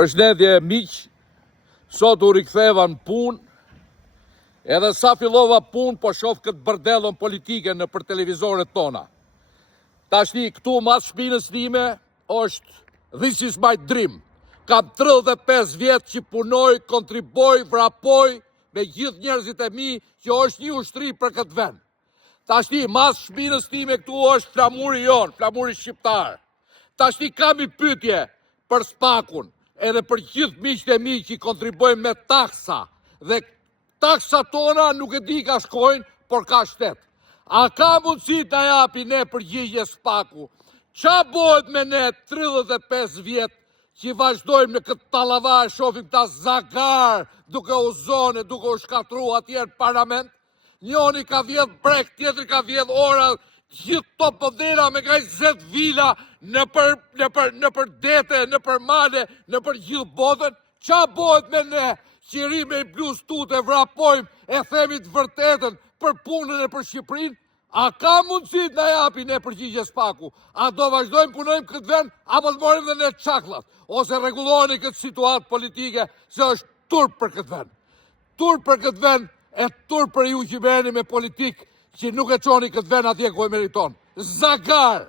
Përshëndetje miq, sot u riktheva në punë, edhe sa fillova punë po shoh këtë bordellon politike në për televizoret tona. Tashni këtu mas shpinës time është This is my dream. Kam 35 vjet që punoj, kontriboj, vrapoj me gjithë njerëzit e mi që është një ushtri për këtë vend. Tashni mas shpinës time këtu është flamuri jon, flamuri shqiptar. Tashni kam një pyetje për Spakun, edhe për gjithë miqtë e mi që kontribojnë me taksa. Dhe taksa tona nuk e di ka shkojnë, por ka shtet. A ka mundësi të japi ne përgjigje Spaku? Qa bëhet me ne 35 vjet që vazhdojmë në këtë talava e shofim ta zagar duke u zone, duke u shkatru atje në parlament? Njoni ka vjedh brek, tjetër ka vjedh ora, gjithë to podera me ka 20 vila në për dete, në për male, në për gjithë botën. Qa bëhet me ne që rime i blus tute, vrapojmë e themi të vërtetën për punën e për Shqipërinë? A ka mundësi të na japi ne përgjigje Spaku? A do vazhdojmë punojmë këtë vend, apo të morim dhe ne çaklat? Ose rregulloheni këtë situatë politike, se është turp për këtë vend. Turp për këtë vend, e turp për ju që merreni me politikë që nuk e çoni këtë vend atje ku e meriton. Zagar!